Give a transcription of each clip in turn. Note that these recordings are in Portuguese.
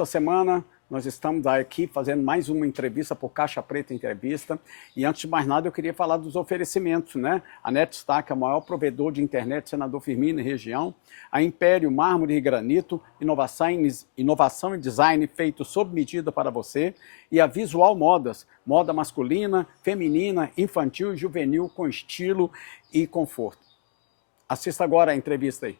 essa semana nós estamos aqui fazendo mais uma entrevista por Caixa Preta Entrevista. E antes de mais nada eu queria falar dos oferecimentos, né? A NetStack é o maior provedor de internet Senador Firmino e região. A Império Mármore e Granito, inovação e design feito sob medida para você. E a Visual Modas, moda masculina, feminina, infantil e juvenil com estilo e conforto. Assista agora a entrevista aí.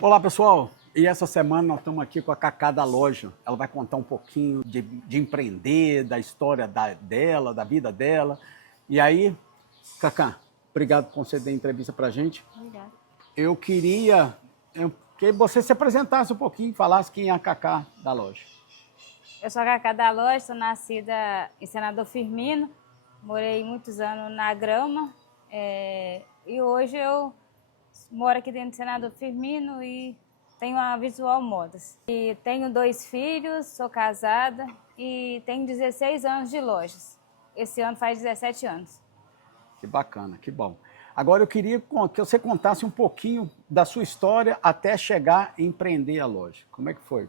Olá pessoal, e essa semana nós estamos aqui com a Cacá da loja. Ela vai contar um pouquinho de empreender, da história dela, da vida dela. E aí, Cacá, obrigado por conceder a entrevista para a gente. Obrigada. Eu queria que você se apresentasse um pouquinho, falasse quem é a Cacá da loja. Eu sou a Cacá da loja, sou nascida em Senador Firmino, morei muitos anos na Grama e hoje eu moro aqui dentro do Senador Firmino e tenho a Visual Modas. E tenho 2 filhos, sou casada e tenho 16 anos de lojas. Esse ano faz 17 anos. Que bacana, que bom. Agora eu queria que você contasse um pouquinho da sua história até chegar a empreender a loja. Como é que foi?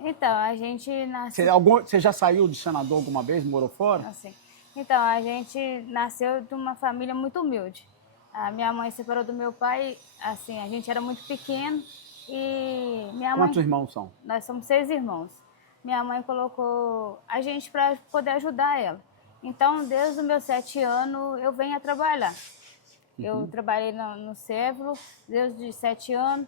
Então, a gente nasceu... Você já saiu de Senador alguma vez, morou fora? Assim. Então, a gente nasceu de uma família muito humilde. A minha mãe se separou do meu pai, assim, a gente era muito pequeno e minha mãe... Quantos irmãos são? Nós somos 6 irmãos. Minha mãe colocou a gente para poder ajudar ela. Então, desde os meus 7 anos, eu venho a trabalhar. Eu trabalhei no Cévolo desde 7 anos,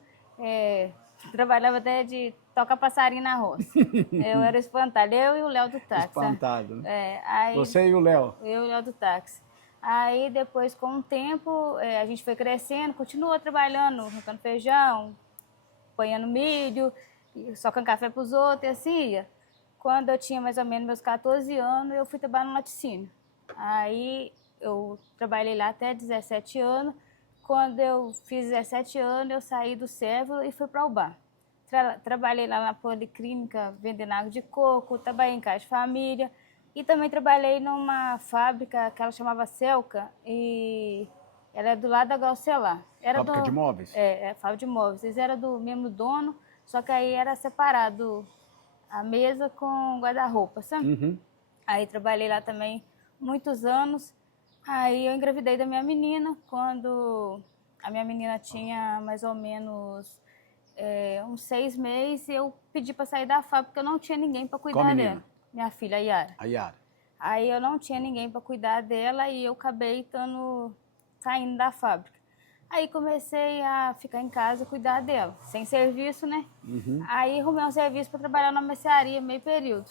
trabalhava até de tocar passarinho na roça. Eu era espantalho, eu e o Léo do táxi. Espantado, né? Aí, você e o Léo? Eu e o Léo do táxi. Aí depois, com o tempo, a gente foi crescendo, continuou trabalhando, arrancando feijão, apanhando milho, socando café para os outros, e assim ia. Quando eu tinha mais ou menos meus 14 anos, eu fui trabalhar no laticínio. Aí eu trabalhei lá até 17 anos. Quando eu fiz 17 anos, eu saí do Cévolo e fui para o bar. Trabalhei lá na Policlínica, vendendo água de coco, trabalhei em casa de família. E também trabalhei numa fábrica que ela chamava Celca, e ela é do lado da Galcelar. Fábrica de móveis? Fábrica de móveis. Eles eram do mesmo dono, só que aí era separado a mesa com guarda-roupa, sabe? Uhum. Aí trabalhei lá também muitos anos. Aí eu engravidei da minha menina, quando a minha menina tinha mais ou menos uns 6 meses, eu pedi para sair da fábrica, porque eu não tinha ninguém para cuidar dela. Minha filha, a Yara. A Yara. Aí eu não tinha ninguém para cuidar dela e eu acabei saindo da fábrica. Aí comecei a ficar em casa e cuidar dela, sem serviço, né? Uhum. Aí arrumei um serviço para trabalhar na mercearia, meio período.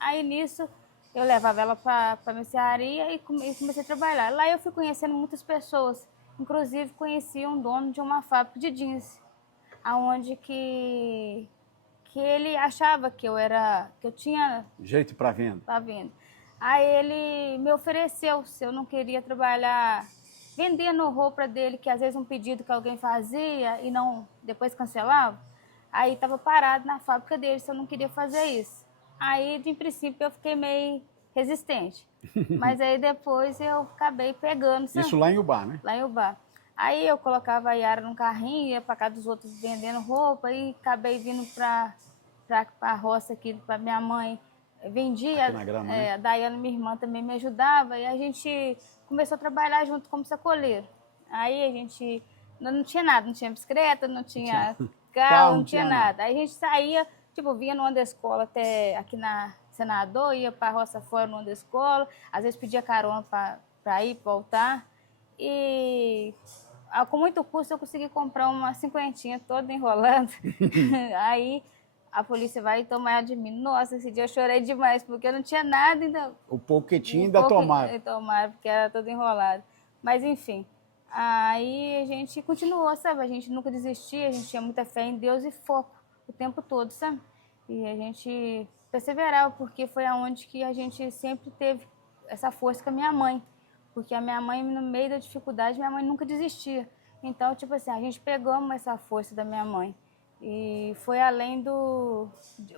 Aí nisso eu levava ela para a mercearia e comecei a trabalhar. Lá eu fui conhecendo muitas pessoas, inclusive conheci um dono de uma fábrica de jeans, aonde que ele achava que eu tinha jeito para venda. Aí ele me ofereceu se eu não queria trabalhar vendendo roupa dele, que às vezes um pedido que alguém fazia e não depois cancelava. Aí estava parado na fábrica dele, se eu não queria fazer isso. Aí, de princípio, eu fiquei meio resistente. Mas aí depois eu acabei pegando. Sabe? Isso lá em Ubá, né? Lá em Ubá. Aí eu colocava a Yara num carrinho, ia para casa dos outros vendendo roupa e acabei vindo para a roça aqui, para minha mãe. Vendia, aqui na Grama, né? A Daiane, minha irmã, também me ajudava e a gente começou a trabalhar junto como sacoleiro. Aí a gente não tinha nada, não tinha bicicleta, não tinha carro, não tinha nada. Aí a gente saía, tipo, vinha no escola até aqui na Senador, ia para a roça fora no escola, às vezes pedia carona para ir, voltar. E com muito custo eu consegui comprar uma cinquentinha toda enrolando. Aí a polícia vai e toma ela de mim. Nossa, esse dia eu chorei demais, porque eu não tinha nada ainda. O pouquinho ainda tomaram. Tomaram, porque era todo enrolado. Mas enfim, aí a gente continuou, sabe? A gente nunca desistia, a gente tinha muita fé em Deus e foco o tempo todo, sabe? E a gente perseverava, porque foi aonde que a gente sempre teve essa força com a minha mãe. Porque a minha mãe, no meio da dificuldade, minha mãe nunca desistia. Então, tipo assim, a gente pegamos essa força da minha mãe. E foi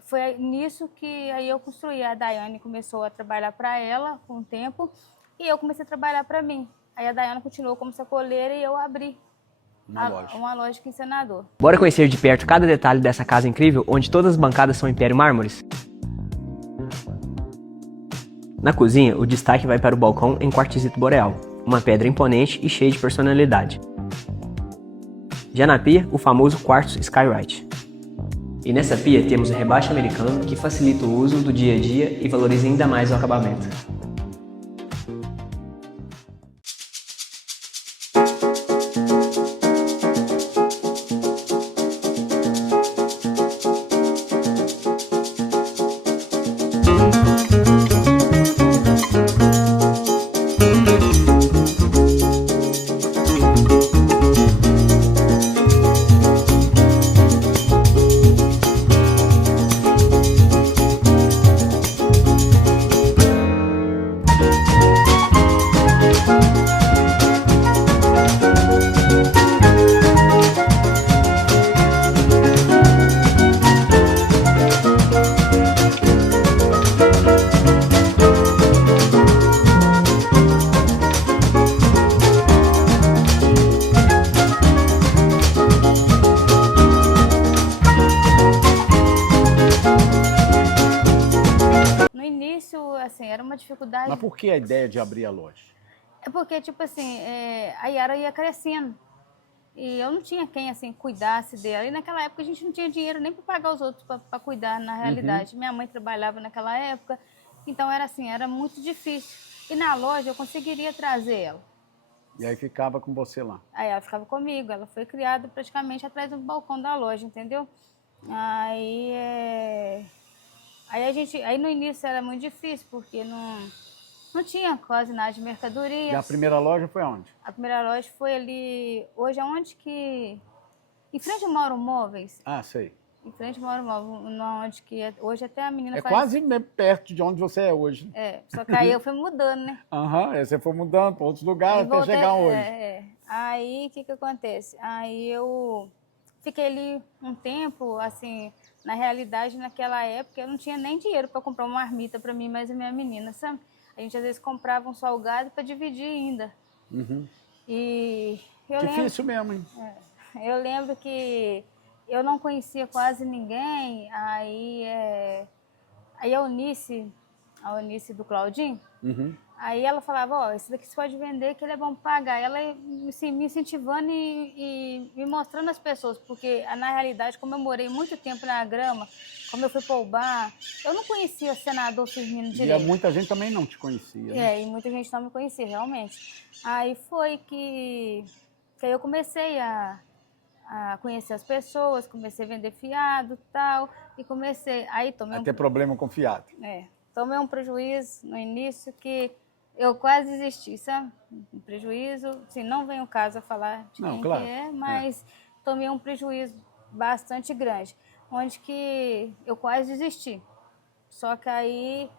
foi nisso que aí eu construí. A Daiane começou a trabalhar para ela com o tempo e eu comecei a trabalhar para mim. Aí a Daiane continuou como sacoleira e eu abri Uma loja aqui em Senador. Bora conhecer de perto cada detalhe dessa casa incrível, onde todas as bancadas são Império Mármores? Na cozinha, o destaque vai para o balcão em quartzito boreal, uma pedra imponente e cheia de personalidade. Já na pia, o famoso quartzo Skyrite. E nessa pia temos o rebaixo americano, que facilita o uso do dia a dia e valoriza ainda mais o acabamento. Assim, era uma dificuldade. Mas por que a ideia de abrir a loja? É porque, tipo assim, a Yara ia crescendo. E eu não tinha quem, assim, cuidasse dela. E naquela época a gente não tinha dinheiro nem para pagar os outros para cuidar, na realidade. Minha mãe trabalhava naquela época. Então era assim, era muito difícil. E na loja eu conseguiria trazer ela. E aí ficava com você lá? Aí ela ficava comigo. Ela foi criada praticamente atrás do balcão da loja, entendeu? Aí, aí no início era muito difícil, porque não tinha quase nada de mercadoria. E a primeira loja foi onde? A primeira loja foi ali, hoje aonde que... Em frente ao Mauro Móveis. Ah, sei. Em frente ao Mauro Móveis, onde que hoje até a menina faz... quase perto de onde você é hoje. Só que aí eu fui mudando, né? Aí você foi mudando para outros lugares até chegar hoje. Aí, o que acontece? Aí eu fiquei ali um tempo, assim, na realidade, naquela época, eu não tinha nem dinheiro para comprar uma marmita para mim mais a minha menina, sabe? A gente às vezes comprava um salgado para dividir ainda. E eu Difícil mesmo, hein? Eu lembro que eu não conhecia quase ninguém, aí a Eunice do Claudinho, aí ela falava, ó, esse daqui você pode vender que ele é bom para pagar. Ela assim, me incentivando e me mostrando as pessoas, porque na realidade, como eu morei muito tempo na grama, como eu fui para o bar, eu não conhecia o Senador Firmino direito. E muita gente também não te conhecia. Né? E muita gente não me conhecia, realmente. Aí foi que aí eu comecei a conhecer as pessoas, comecei a vender fiado e tal, e comecei... Aí tomei ter problema com fiado. Tomei um prejuízo no início que eu quase desisti, sabe? Um prejuízo, assim, não vem o caso a falar de quem claro. que mas tomei um prejuízo bastante grande, onde que eu quase desisti. Só que aí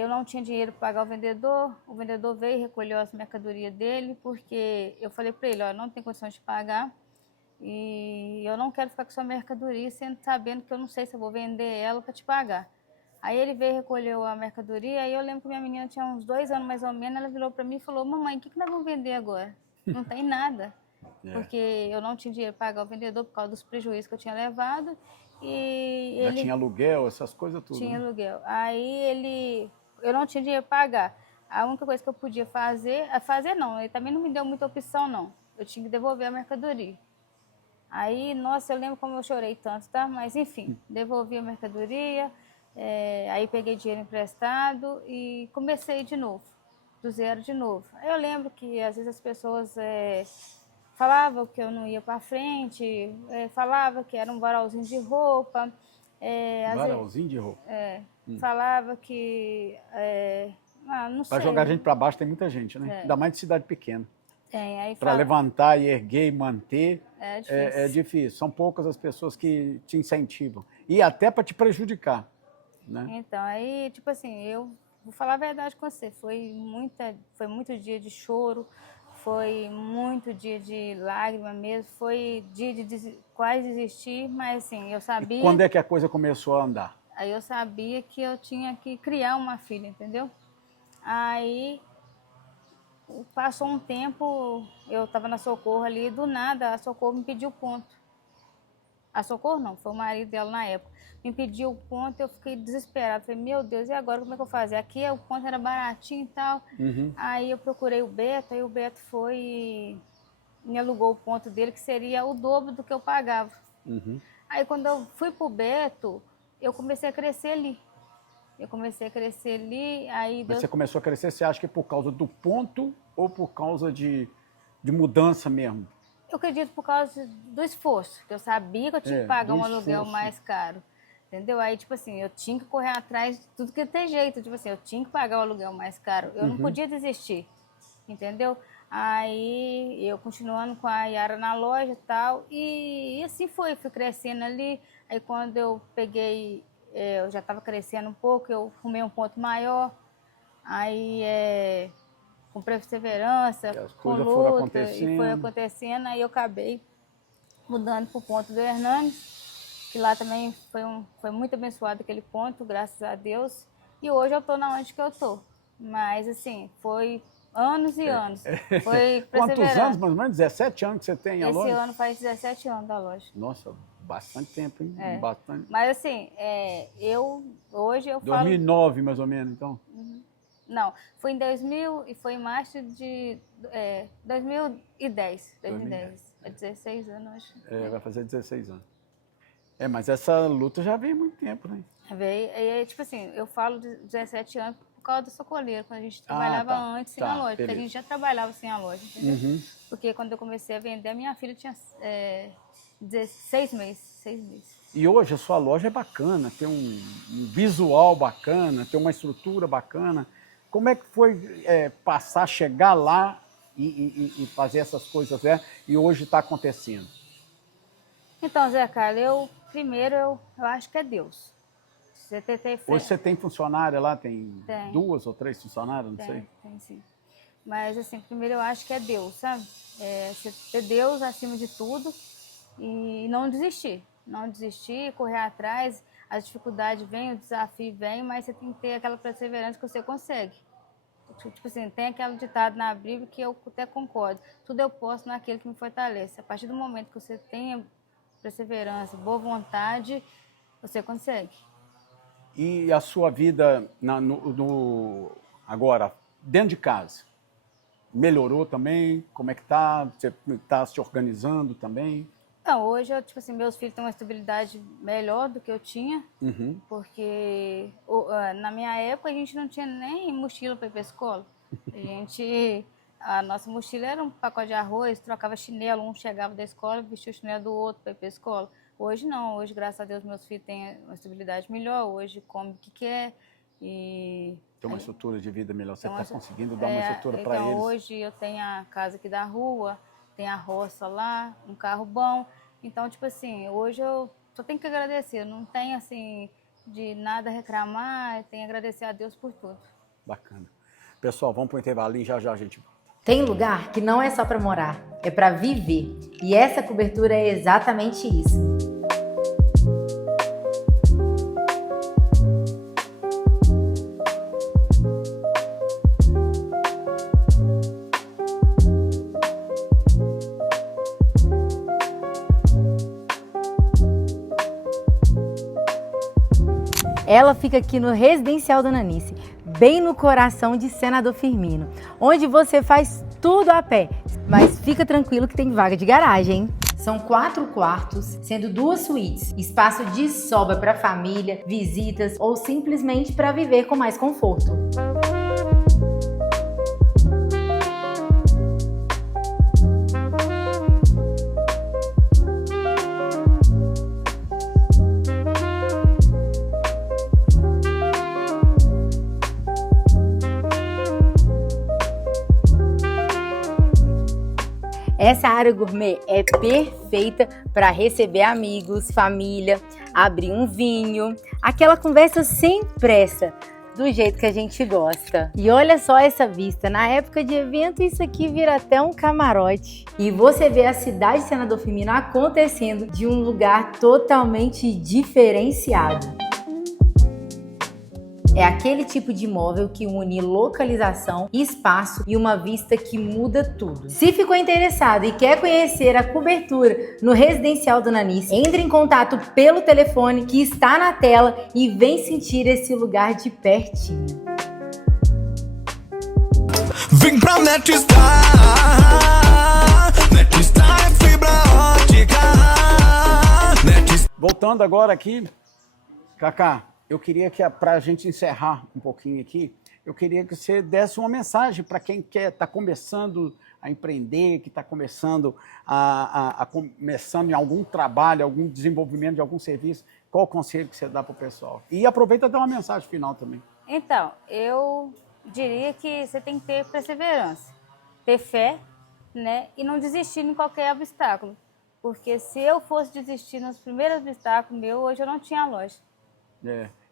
eu não tinha dinheiro para pagar o vendedor veio e recolheu as mercadorias dele, porque eu falei para ele, ó, não tem condições de pagar, e eu não quero ficar com sua mercadoria sabendo que eu não sei se eu vou vender ela para te pagar. Aí ele veio e recolheu a mercadoria, aí eu lembro que minha menina tinha uns 2 anos mais ou menos, ela virou para mim e falou, mamãe, o que nós vamos vender agora? Não tem nada, porque eu não tinha dinheiro para pagar o vendedor por causa dos prejuízos que eu tinha levado. E já tinha aluguel, essas coisas tudo. Tinha aluguel. Aí eu não tinha dinheiro para pagar. A única coisa que eu podia fazer não, ele também não me deu muita opção não, eu tinha que devolver a mercadoria. Aí, nossa, eu lembro como eu chorei tanto, tá? Mas enfim, devolvi a mercadoria, aí peguei dinheiro emprestado e comecei de novo, do zero de novo. Aí eu lembro que às vezes as pessoas falavam que eu não ia para frente, falavam que era um varalzinho de roupa. Varalzinho de roupa? Falava que... não sei. Para jogar a gente para baixo tem muita gente, né? Ainda mais de cidade pequena. Aí para levantar e erguer e manter é difícil. São poucas as pessoas que te incentivam. E até para te prejudicar. Né? Então, aí, tipo assim, eu vou falar a verdade com você, foi muito dia de choro, foi muito dia de lágrima mesmo, foi dia de quase desistir, mas assim, eu sabia... E quando é que a coisa começou a andar? Aí eu sabia que eu tinha que criar uma filha, entendeu? Aí Passou um tempo, eu estava na Socorro ali, do nada a Socorro me pediu ponto. A Socorro não, foi o marido dela na época. Me pediu o ponto, eu fiquei desesperada. Falei, meu Deus, e agora como é que eu vou fazer? Aqui o ponto era baratinho e tal. Aí eu procurei o Beto, aí o Beto foi e me alugou o ponto dele, que seria o dobro do que eu pagava. Aí quando eu fui pro Beto, eu comecei a crescer ali. Aí Mas você começou a crescer, você acha que é por causa do ponto ou por causa de mudança mesmo? Eu acredito por causa do esforço, que eu sabia que eu tinha que pagar um aluguel mais caro. Entendeu? Aí, tipo assim, eu tinha que correr atrás de tudo que tem jeito. Tipo assim, eu tinha que pagar o aluguel mais caro. Eu não podia desistir. Entendeu? Aí, eu continuando com a Yara na loja e tal. E assim fui crescendo ali. Aí, quando eu peguei, eu já estava crescendo um pouco, eu arrumei um ponto maior. Aí, com perseverança, com luta, e foi acontecendo. Aí, eu acabei mudando para o ponto do Hernandes. Que lá também foi muito abençoado aquele ponto, graças a Deus. E hoje eu estou na onde que eu estou. Mas, assim, foi anos e anos. Foi Quantos anos, mais ou menos? 17 anos que você tem a loja? Esse ano faz 17 anos da loja. Nossa, bastante tempo, hein? Bastante. Mas, assim, hoje eu 2009, mais ou menos, então? Não, foi em 2000 e foi em março de 2010. 2010. É 16 anos, acho. Vai fazer 16 anos. Mas essa luta já veio há muito tempo, né? Veio, tipo assim, eu falo de 17 anos por causa do socoleiro, quando a gente trabalhava antes sem a loja, porque a gente já trabalhava sem a loja, entendeu? Porque quando eu comecei a vender, a minha filha tinha 6 meses. E hoje a sua loja é bacana, tem um visual bacana, tem uma estrutura bacana. Como é que foi chegar lá e fazer essas coisas, e hoje está acontecendo? Então, Zé Carlos, primeiro eu acho que é Deus. Hoje você tem funcionária lá? Tem 2 ou 3 funcionários? Não sei. Tem sim. Mas, assim, primeiro eu acho que é Deus, sabe? Você ter Deus acima de tudo e não desistir. Não desistir, correr atrás. As dificuldades vêm, o desafio vem, mas você tem que ter aquela perseverança que você consegue. Tipo assim, tem aquele ditado na Bíblia que eu até concordo. Tudo eu posso naquele que me fortalece. A partir do momento que você tenha perseverança, boa vontade, você consegue. E a sua vida agora, dentro de casa, melhorou também? Como é que tá? Você está se organizando também? Não, hoje, tipo assim, meus filhos têm uma estabilidade melhor do que eu tinha, porque na minha época a gente não tinha nem mochila para ir para a escola. A nossa mochila era um pacote de arroz, trocava chinelo, um chegava da escola, vestia o chinelo do outro para ir para a escola. Hoje não, hoje, graças a Deus, meus filhos têm uma estabilidade melhor, hoje come o que quer e... Tem uma estrutura de vida melhor, você está conseguindo dar uma estrutura para eles? Então, hoje eu tenho a casa aqui da rua, tem a roça lá, um carro bom. Então, tipo assim, hoje eu só tenho que agradecer, não tenho, assim, de nada a reclamar, tenho que agradecer a Deus por tudo. Bacana. Pessoal, vamos para o intervalo e já a gente volta. Tem lugar que não é só para morar, é para viver. E essa cobertura é exatamente isso. Ela fica aqui no Residencial Dona Anice, bem no coração de Senador Firmino, onde você faz tudo a pé. Mas fica tranquilo que tem vaga de garagem, hein? São 4 quartos, sendo 2 suítes, espaço de sobra para família, visitas ou simplesmente para viver com mais conforto. Essa área gourmet é perfeita para receber amigos, família, abrir um vinho, aquela conversa sem pressa, do jeito que a gente gosta. E olha só essa vista, na época de evento isso aqui vira até um camarote. E você vê a cidade de Senador Firmino acontecendo de um lugar totalmente diferenciado. É aquele tipo de imóvel que une localização, espaço e uma vista que muda tudo. Se ficou interessado e quer conhecer a cobertura no residencial do Nanice, entre em contato pelo telefone que está na tela e vem sentir esse lugar de pertinho. Vem pra Netstar, Netstar é fibra ótica. Voltando agora aqui, Cacá, eu queria que, para a gente encerrar um pouquinho aqui, eu queria que você desse uma mensagem para quem está começando a empreender, que está começando começando em algum trabalho, algum desenvolvimento de algum serviço. Qual o conselho que você dá para o pessoal? E aproveita e dá uma mensagem final também. Então, eu diria que você tem que ter perseverança, ter fé, né? E não desistir em qualquer obstáculo. Porque se eu fosse desistir nos primeiros obstáculos meus, hoje eu não tinha loja.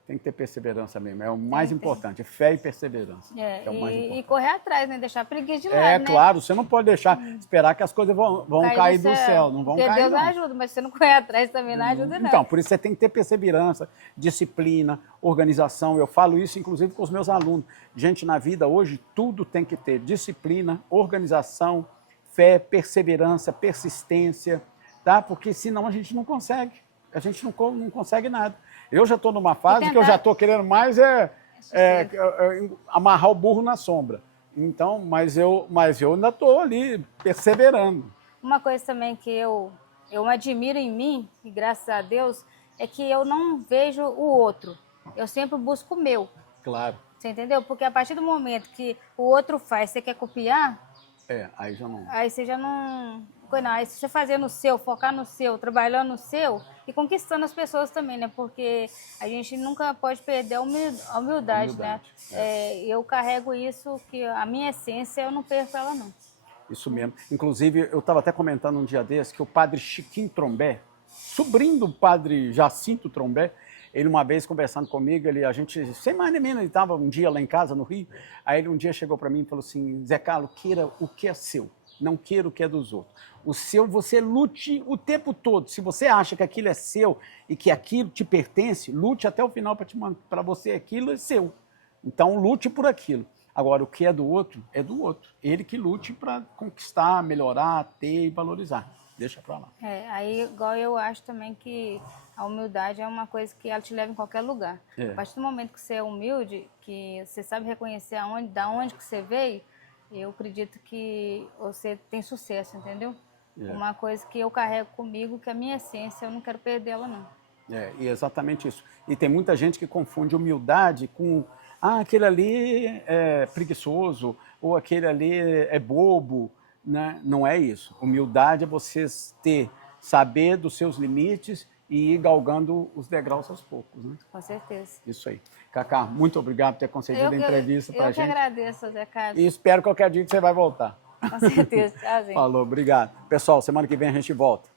Tem que ter perseverança mesmo, é o mais importante, fé e perseverança. É o mais importante. E correr atrás, né? Deixar a preguiça de lado, né? Claro, você não pode deixar, esperar que as coisas vão cair do céu, não vão Porque cair. Deus ajuda, mas se você não correr atrás também não ajuda, não. Então, por isso você tem que ter perseverança, disciplina, organização. Eu falo isso, inclusive, com os meus alunos. Gente, na vida hoje, tudo tem que ter disciplina, organização, fé, perseverança, persistência, tá? Porque senão a gente não consegue. A gente não consegue nada. Eu já estou numa fase que eu já estou querendo mais amarrar o burro na sombra. Então, mas eu ainda estou ali perseverando. Uma coisa também que eu admiro em mim, e graças a Deus, é que eu não vejo o outro. Eu sempre busco o meu. Claro. Você entendeu? Porque a partir do momento que o outro faz, você quer copiar... Aí já não... Aí você já não... Aí se você fazer no seu, focar no seu, trabalhando no seu e conquistando as pessoas também, né? Porque a gente nunca pode perder a humildade, né? Eu carrego isso, que a minha essência, eu não perco ela, não. Isso mesmo. Inclusive, eu estava até comentando um dia desse que o padre Chiquinho Trombé, sobrinho do padre Jacinto Trombé, ele uma vez conversando comigo, a gente, sem mais nem menos, ele estava um dia lá em casa, no Rio, aí ele um dia chegou para mim e falou assim, Zé Carlos, queira o que é seu, não queira o que é dos outros. O seu, você lute o tempo todo. Se você acha que aquilo é seu e que aquilo te pertence, lute até o final para você, aquilo é seu. Então, lute por aquilo. Agora, o que é do outro, é do outro. Ele que lute para conquistar, melhorar, ter e valorizar. Deixa para lá. Aí, igual eu acho também que a humildade é uma coisa que ela te leva em qualquer lugar. A partir do momento que você é humilde, que você sabe reconhecer da onde que você veio, eu acredito que você tem sucesso, entendeu? Uma coisa que eu carrego comigo, que a minha essência, eu não quero perdê-la, não. E exatamente isso. E tem muita gente que confunde humildade com aquele ali é preguiçoso, ou aquele ali é bobo, né? Não é isso. Humildade é você saber dos seus limites e ir galgando os degraus aos poucos, né? Com certeza. Isso aí. Cacá, muito obrigado por ter concedido a entrevista para a gente. Eu que agradeço, Zé Carlos. E espero qualquer dia que você vai voltar. Com certeza. Tchauzinho. Falou, obrigado. Pessoal, semana que vem a gente volta.